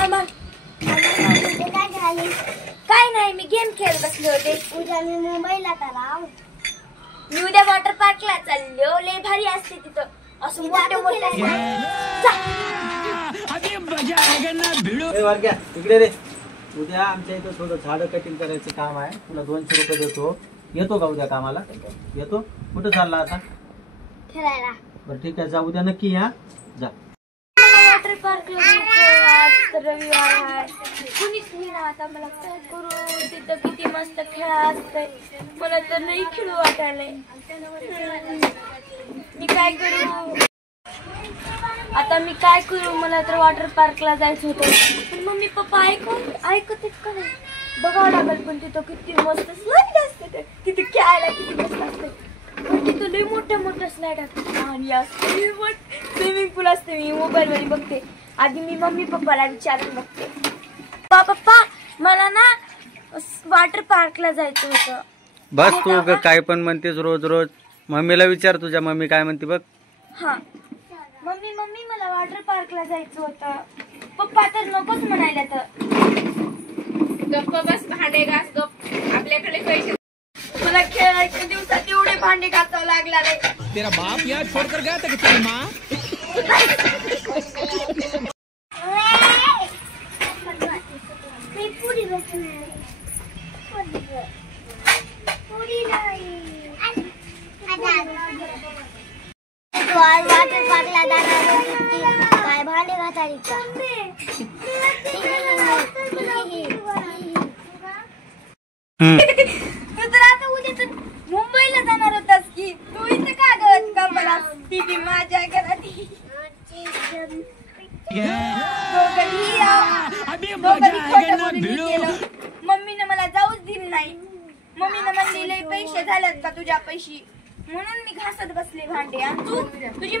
मामा काय नाही, मी गेम खेळत बसले होते. उद्या मी मुंबईला चाललो. मी उद्या वॉटर पार्कला चाललो. लय भारी असते तिथं, असं मोठे मोठे. इकडे रे. उद्या आमच्या इथं थोडं झाड कटिंग करायचं काम आहे. तुला 200 रुपये देतो. येतो का उद्या कामाला? येतो. कुठं चालला आता? खेळायला. बरं ठीक आहे, जा उद्या नक्की या. जा. वॉटर पार्कला जायचं. आज रविवार आहे, कुणीच नाही ना. आता मला काय करू? तिथं किती मस्त खेळ असतंय. मला तर नाही खेळू वाटायलंय. मी काय करू आता? मी काय करू? मला तर वॉटर पार्कला जायचं होतं, पण मम्मी पप्पा ऐकत का नाही? बघावं लागेल. पण तिथं किती मस्त स्लाईड असते. तिथे खेळायला किती मस्त असते. पण तिथं लय मोठ्या मोठ्या स्लाईड असतात आणि असते स्विमिंग पूल असते. मी मोबाईल मध्ये बघते. आधी मी मम्मी पप्पाला विचारून बघते. पप्पा मला ना वॉटर पार्कला जायचं होतं. बस तू काय पण म्हणतेस रोज रोज. मम्मीला विचार, तुझ्या मम्मी काय म्हणते बघ. हा मम्मी मला वॉटर पार्कला जायचं होतं. पप्पा तर नकोच म्हणायला. तर गप्प बस, भांडे घास गप. आपल्याकडे पैसे. मला खेळायच्या दिवसात एवढे भांडे घासावं लागला रे. तेरा बाप यार छोड़कर गया था कि तेरी माँ? वॉटर पार्कला जाणार होती, काय भांडे घासायची का? तू तर आता उद्या तर मुंबईला जाणार होतास की. तू इथं का गळत का? मला टीव्ही माझ्या घरात. मम्मीने मला जाऊच दिलं नाही. मम्मीने म्हणली लय पैसे झालेत का तुझ्या पैशी, म्हणून मी घासत बसले भांडे. आणि तुझी